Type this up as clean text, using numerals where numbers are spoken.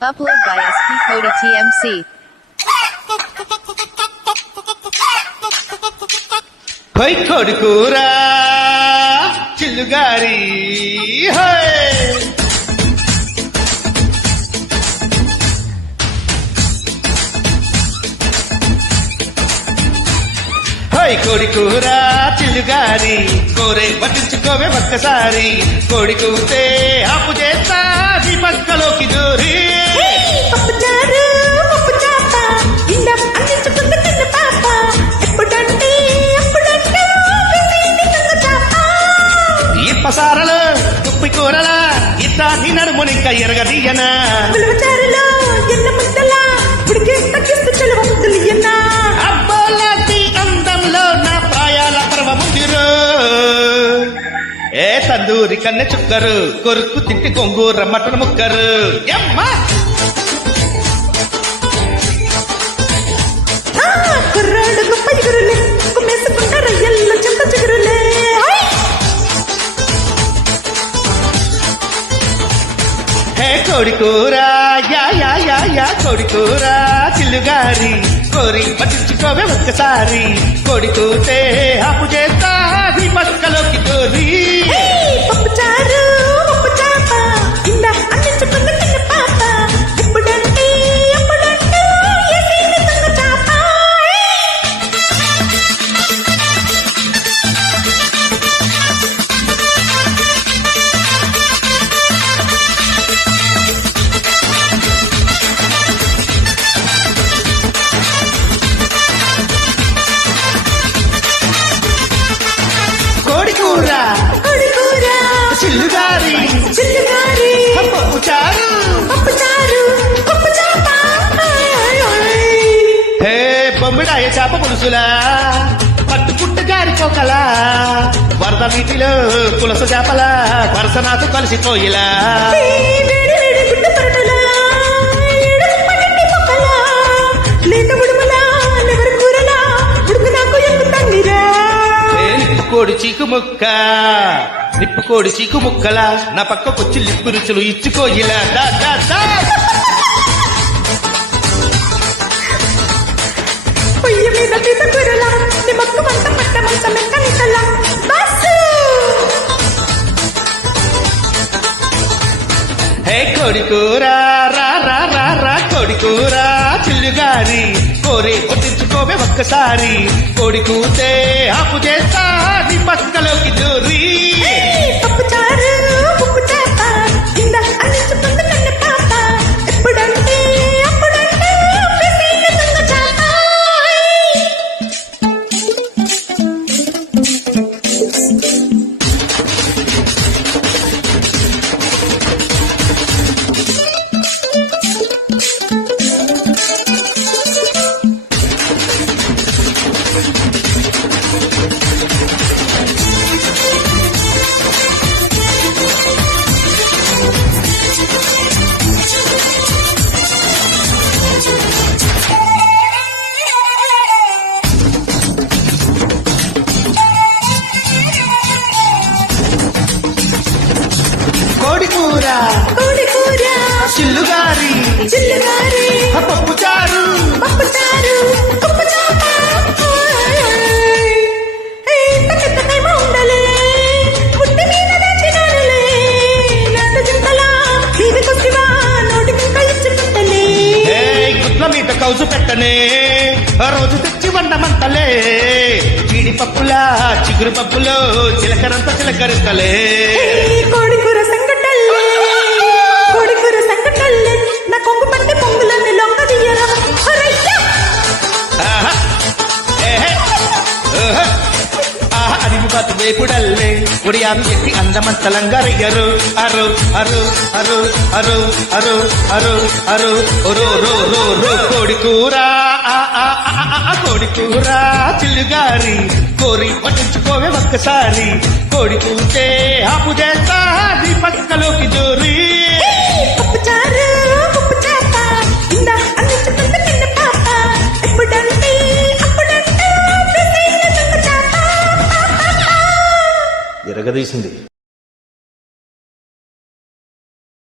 Upload by SP Cody TMC. హై కొడుకురా చిల్లుగారి హై కొడుకురా చిల్లుగారి కోరే పట్టించుకోవే ఒక్కసారి కోడి కూతే ఆపు చేస్తా నీ పక్కలోకి దూరి ఇప్పసారలు తుప్పి కూరలా ఇద్దా నీ నడుమునింక ఎరగదీయనా అబ్బోలాంటి అందంలో నా ప్రాయాల పర్వముందిరు ఏ తందూరి కన్నె చుక్కరు కొరుకు తింటి గొంగూర మటన్ ముక్కరు ఎమ్మా కోడికూరా యా కోడికూరా చిల్లుగారి కోరి పట్టించుకోవే ఒక్కసారి కోడి కూతే ఆపు చేస్తా నీ పక్కలోకి దూరి చిల్లుగారి పప్పు చారు హే బొమ్మిడాయ చేప పులుసులా పట్టుకుట్టు గారిపోకలా వరద నీటిలో పులస చేపలా వరసనాథు కలిసిపోయిలా కోడి చీకు ముక్క నిప్పుకోడి చీకు ముక్కలా నా పక్కకొచ్చి లిప్పు రుచులు ఇచ్చుకోయిలా హే కోడికూరా రా కోడికూరా చిల్లుగారి కోరి కొట్టించుకోవే ఒక్కసారి కోడి కూతే ఆపు చేస్తా నీ పక్కలోకి దూరి కోడికూరా చిల్లుగారి పప్పు చారు గుడ్ల మీద కౌజు పెట్టనే రోజు తెచ్చి వండమంతలే జీడి పప్పులా చిగురు పప్పులో చిలకరంత చిలకరిస్తలే కోడికూర నా కొంగు పట్టి పొంగులన్నీ లొంగదీయరా అరివి బతు వేపుడల్లే ఒడియాను ఎత్తి అందమంతలంగరయ్యరు అరు అరు అరు అరు అరు అరు అరు రో కోడికూరా కోడికూరా చిల్లుగారి కోరి పట్టించుకోవే ఒక్కసారి కోడి కూతే ఆపు చేస్తా నీ పక్కలోకి జోరి ఎరగదీసింది.